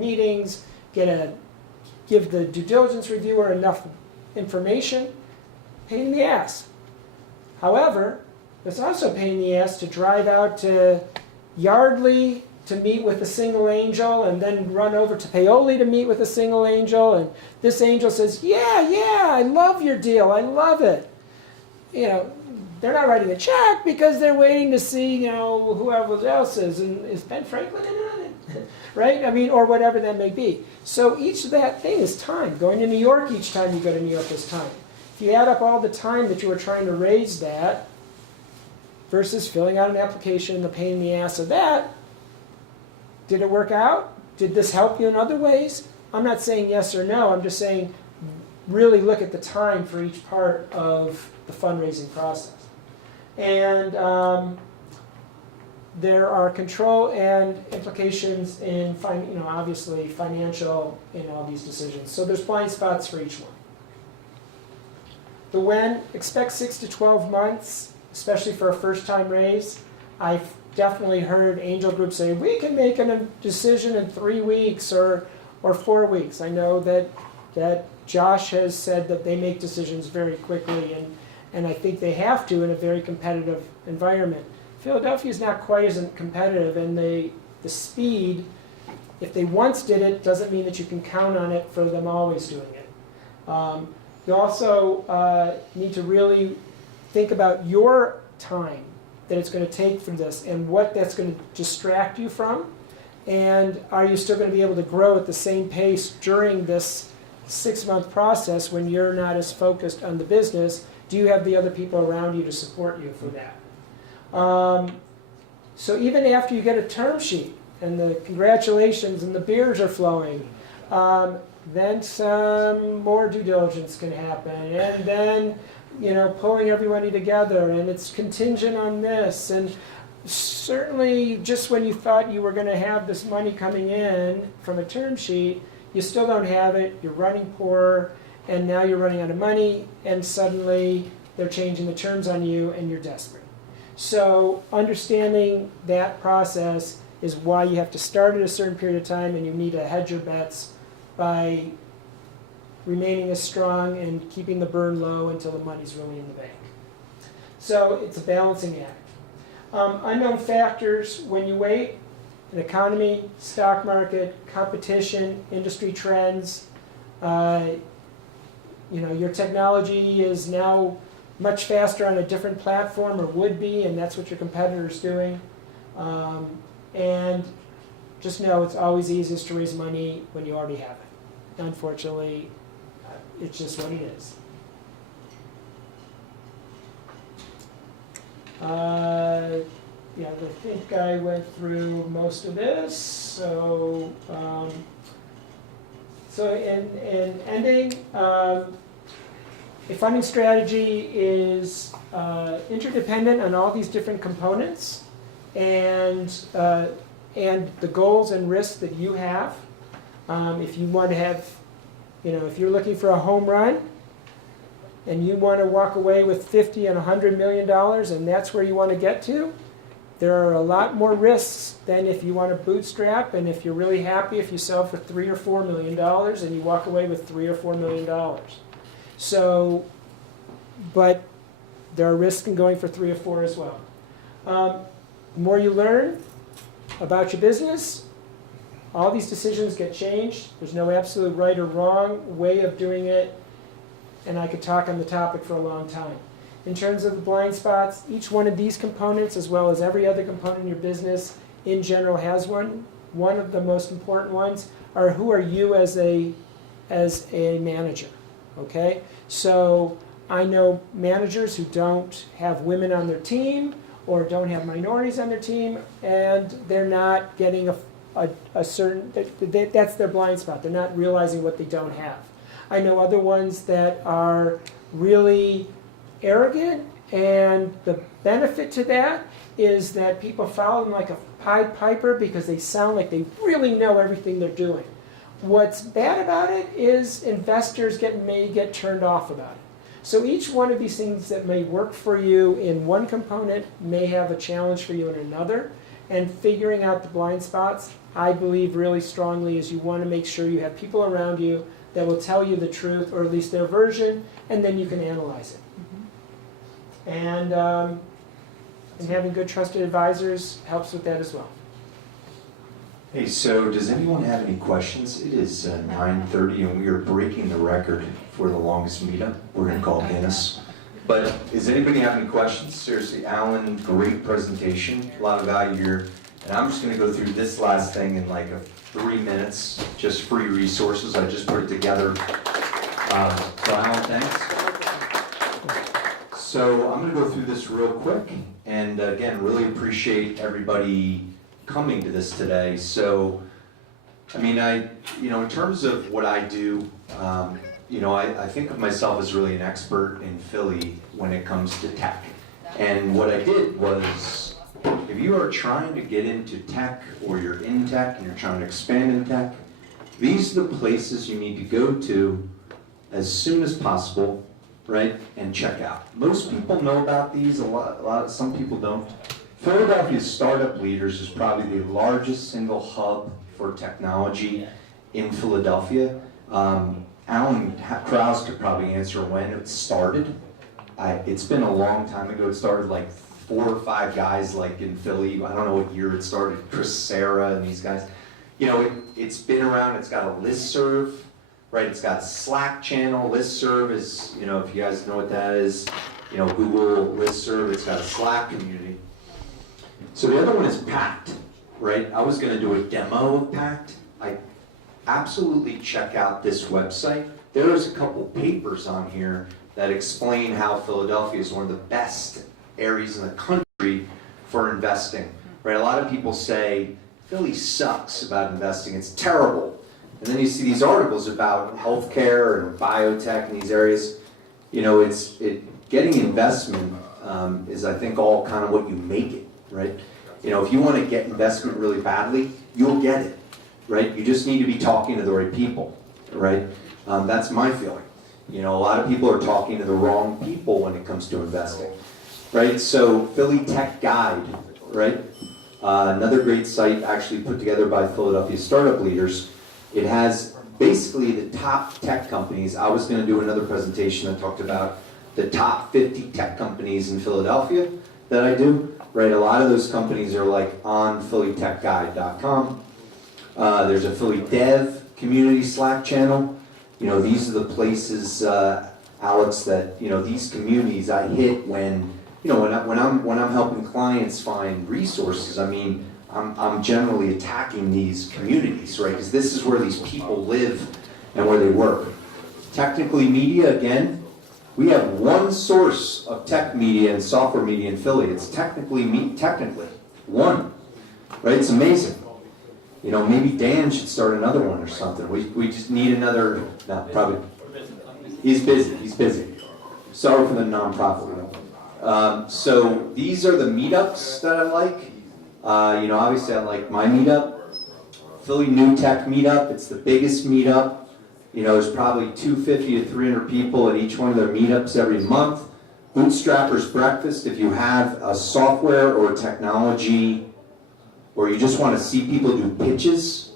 meetings, give the due diligence reviewer enough information. Pain in the ass. However, it's also a pain in the ass to drive out to Yardley to meet with a single angel and then run over to Paoli to meet with a single angel. And this angel says, yeah, I love your deal. I love it. They're not writing a check because they're waiting to see, whoever else is. And is Ben Franklin in on it? Right? Or whatever that may be. So each of that thing is time. Going to New York each time you go to New York is time. If you add up all the time that you were trying to raise that versus filling out an application, the pain in the ass of that, did it work out? Did this help you in other ways? I'm not saying yes or no. I'm just saying really look at the time for each part of the fundraising process. And there are control and implications in, obviously financial in all these decisions. So there's blind spots for each one. The when, expect 6 to 12 months, especially for a first-time raise. I've definitely heard angel groups say, we can make a decision in 3 weeks or 4 weeks. I know that Josh has said that they make decisions very quickly, and I think they have to in a very competitive environment. Philadelphia is not quite as competitive, and the speed, if they once did it, doesn't mean that you can count on it for them always doing it. You also need to really think about your time that it's going to take for this and what that's going to distract you from. And are you still going to be able to grow at the same pace during this 6-month process when you're not as focused on the business? Do you have the other people around you to support you for that? So even after you get a term sheet and the congratulations and the beers are flowing, then some more due diligence can happen, and then pulling everybody together, and it's contingent on this, and certainly just when you thought you were going to have this money coming in from a term sheet, you still don't have it, you're running poor, and now you're running out of money, and suddenly they're changing the terms on you, and you're desperate. So understanding that process is why you have to start at a certain period of time, and you need to hedge your bets by remaining as strong and keeping the burn low until the money's really in the bank. So it's a balancing act. Unknown factors when you wait: an economy, stock market, competition, industry trends. Your technology is now much faster on a different platform, or would be, and that's what your competitor's doing. And just know it's always easiest to raise money when you already have it. Unfortunately, it's just what it is. I think I went through most of this. So, in ending, a funding strategy is interdependent on all these different components and the goals and risks that you have. If you want to have, if you're looking for a home run and you want to walk away with $50 and $100 million and that's where you want to get to, there are a lot more risks than if you want to bootstrap, and if you're really happy if you sell for $3 or $4 million and you walk away with $3 or $4 million. So, but there are risks in going for 3 or 4 as well. The more you learn about your business, all these decisions get changed. There's no absolute right or wrong way of doing it, and I could talk on the topic for a long time. In terms of the blind spots, each one of these components, as well as every other component in your business in general, has one. One of the most important ones are who are you as a manager, okay? So I know managers who don't have women on their team or don't have minorities on their team, and they're not getting a certain, that's their blind spot. They're not realizing what they don't have. I know other ones that are really arrogant, and the benefit to that is that people follow them like a Pied Piper because they sound like they really know everything they're doing. What's bad about it is investors may get turned off about it. So each one of these things that may work for you in one component may have a challenge for you in another, And figuring out the blind spots, I believe really strongly, is you want to make sure you have people around you that will tell you the truth, or at least their version, and then you can analyze it. And having good trusted advisors helps with that as well. Hey, so does anyone have any questions? It is 9:30 and we are breaking the record for the longest meetup. We're going to call Guinness. But does anybody have any questions? Seriously, Alan, great presentation, a lot of value here. And I'm just going to go through this last thing in like 3 minutes, just free resources. I just put it together. So Alan, thanks. So I'm going to go through this real quick. And again, really appreciate everybody coming to this today. So, I mean, in terms of what I do, I think of myself as really an expert in Philly when it comes to tech. And what I did was, if you are trying to get into tech, or you're in tech and you're trying to expand in tech, these are the places you need to go to as soon as possible, right, and check out. Most people know about these, some people don't. Philadelphia's Startup Leaders is probably the largest single hub for technology in Philadelphia. Alan Krause could probably answer when it started. It's been a long time ago. It started like 4 or 5 guys like in Philly. I don't know what year it started. Chris Sarah and these guys. It's been around. It's got a listserv, right? It's got a Slack channel. Listserv is, if you guys know what that is, Google listserv. It's got a Slack community. So the other one is Pact, right? I was going to do a demo of Pact. Absolutely check out this website. There's a couple papers on here that explain how Philadelphia is one of the best areas in the country for investing, right? A lot of people say Philly sucks about investing, it's terrible. And then you see these articles about healthcare and biotech in these areas. Getting investment is, I think, all kind of what you make it, right? If you want to get investment really badly, you'll get it. Right? You just need to be talking to the right people, right? That's my feeling. A lot of people are talking to the wrong people when it comes to investing, right? So Philly Tech Guide, right? Another great site actually put together by Philadelphia Startup Leaders. It has basically the top tech companies. I was going to do another presentation that talked about the top 50 tech companies in Philadelphia that I do, right? A lot of those companies are like on phillytechguide.com. There's a Philly Dev community Slack channel. These are the places, Alex, that these communities I hit when I'm helping clients find resources. I mean, I'm generally attacking these communities, right? Because this is where these people live and where they work. Technically Media, again, we have one source of tech media and software media in Philly. It's technically one, right? It's amazing. Maybe Dan should start another one or something. We just need another, no, probably. He's busy. Sorry for the nonprofit. So these are the meetups that I like. Obviously I like my meetup. Philly New Tech Meetup, it's the biggest meetup. There's probably 250 to 300 people at each one of their meetups every month. Bootstrappers Breakfast, if you have a software or technology, or you just want to see people do pitches.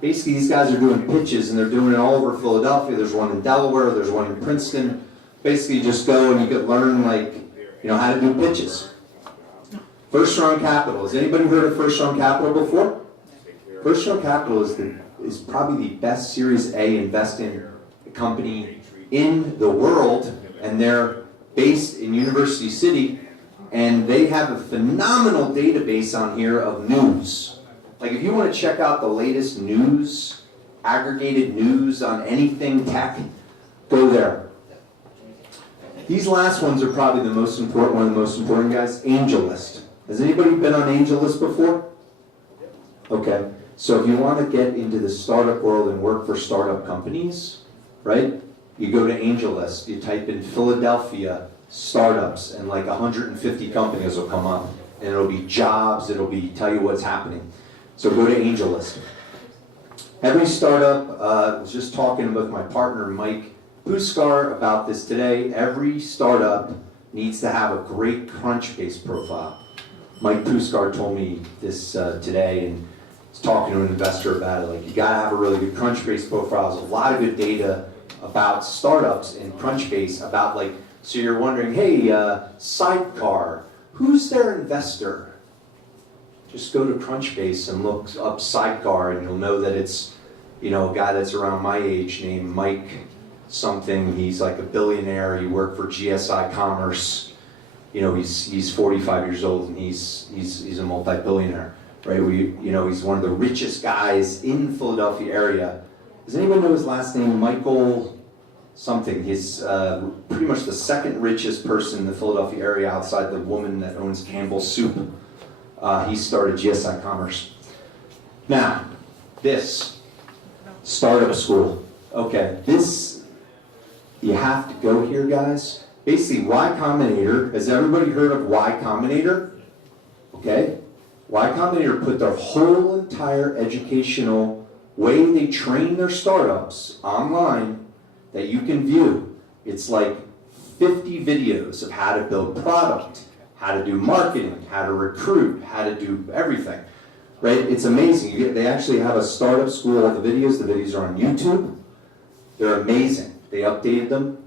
Basically, these guys are doing pitches, and they're doing it all over Philadelphia. There's one in Delaware, there's one in Princeton. Basically, you just go and you could learn, how to do pitches. First Round Capital. Has anybody heard of First Round Capital before? First Round Capital is probably the best Series A investing company in the world, and they're based in University City. And they have a phenomenal database on here of news. Like if you want to check out the latest news, aggregated news on anything tech, go there. These last ones are probably one of the most important guys. AngelList. Has anybody been on AngelList before? Okay. So if you want to get into the startup world and work for startup companies, right? You go to AngelList. You type in Philadelphia startups, and like 150 companies will come up, and it'll be jobs, it'll be tell you what's happening. So go to AngelList. Every startup, I was just talking with my partner Mike Puskar about this today. Every startup needs to have a great Crunchbase profile. Mike Puskar told me this today, and was talking to an investor about it. Like, you gotta have a really good Crunchbase profile. There's a lot of good data about startups in Crunchbase about, like, so you're wondering, hey, Sidecar, who's their investor? Just go to Crunchbase and look up Sidecar, and you'll know that it's, you know, a guy that's around my age named Mike something. He's like a billionaire. He worked for GSI Commerce. You know, he's 45 years old, and he's a multi-billionaire, right? He's one of the richest guys in the Philadelphia area. Does anyone know his last name? Michael something. He's pretty much the second richest person in the Philadelphia area outside the woman that owns Campbell's Soup. He started GSI Commerce. Now, this startup school. Okay, this, you have to go here, guys. Basically, Y Combinator. Has everybody heard of Y Combinator? Okay, Y Combinator put their whole entire educational way they train their startups online that you can view. It's like 50 videos of how to build product, how to do marketing, how to recruit, how to do everything, right? It's amazing. They actually have a startup school. All the videos are on YouTube. They're amazing. They updated them.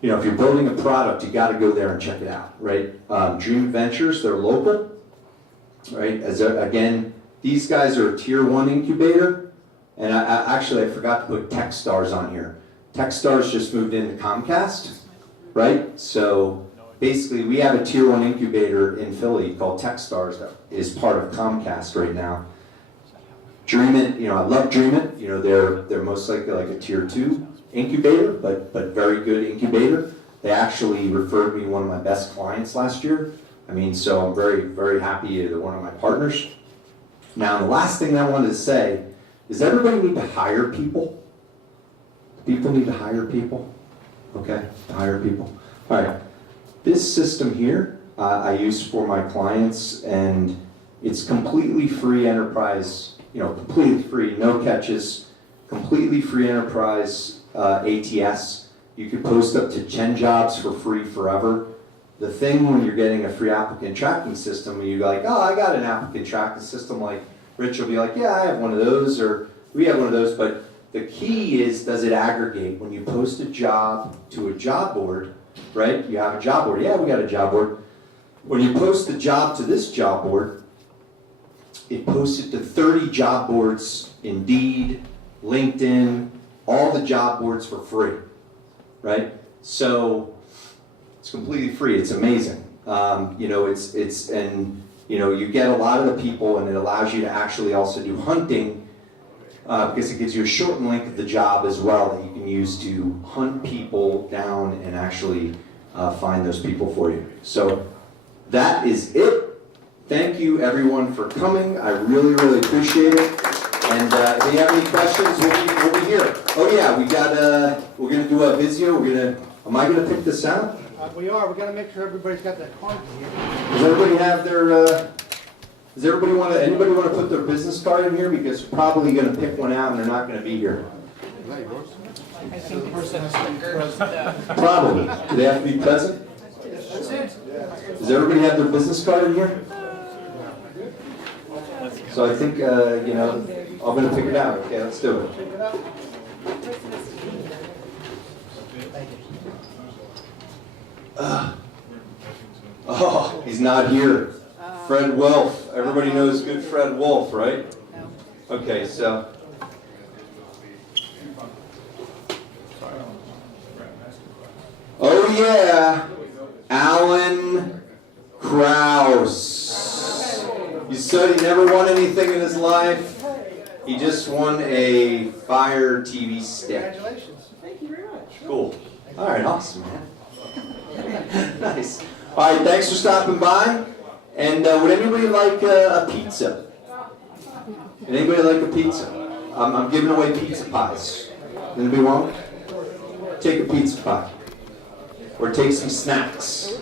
You know, if you're building a product, you got to go there and check it out, right? Dream Adventures, they're local, right? Again, these guys are a tier 1 incubator, and I forgot to put Techstars on here. Techstars just moved into Comcast, right? So basically, we have a tier 1 incubator in Philly called Techstars that is part of Comcast right now. Dream It, you know, I love Dream It. You know, they're most likely like a tier 2 incubator, but very good incubator. They actually referred me one of my best clients last year. I mean, so I'm very, very happy they're one of my partners. Now, the last thing I wanted to say is everybody need to hire people. People need to hire people. Okay, to hire people. All right, this system here I use for my clients, and it's completely free enterprise. You know, completely free, no catches, completely free enterprise ATS. You can post up to 10 jobs for free forever. The thing when you're getting a free applicant tracking system, you're like, oh, I got an applicant tracking system, like Rich will be like, yeah, I have one of those, or we have one of those, but the key is, does it aggregate? When you post a job to a job board, right? You have a job board. Yeah, we got a job board. When you post the job to this job board, it posts it to 30 job boards, Indeed, LinkedIn, all the job boards for free, right? So it's completely free. It's amazing. You know, and you know, you get a lot of the people, and it allows you to actually also do hunting because it gives you a shortened link of the job as well that you can use to hunt people down and actually find those people for you. So that is it. Thank you, everyone, for coming. I really, really appreciate it. And if you have any questions, we'll be here. Oh yeah, we're gonna do a Visio. Am I gonna pick this out? We are. We're gonna make sure everybody's got that card here. Does everybody have their? Does anybody want to put their business card in here? Because we're probably gonna pick one out, and they're not gonna be here. I think the person is quicker. Probably. Do they have to be present? Does everybody have their business card in here? So I think, you know, I'm going to pick it out. Okay, let's do it. Oh, he's not here. Fred Wolf. Everybody knows good Fred Wolf, right? Okay, so. Oh, yeah. Alan Krause. You said he never won anything in his life. He just won a Fire TV stick. Congratulations. Thank you very much. Cool. All right, awesome, man. Nice. All right, thanks for stopping by. And would anybody like a pizza? Would anybody like a pizza? I'm giving away pizza pies. Anybody want? Take a pizza pie. Or take some snacks.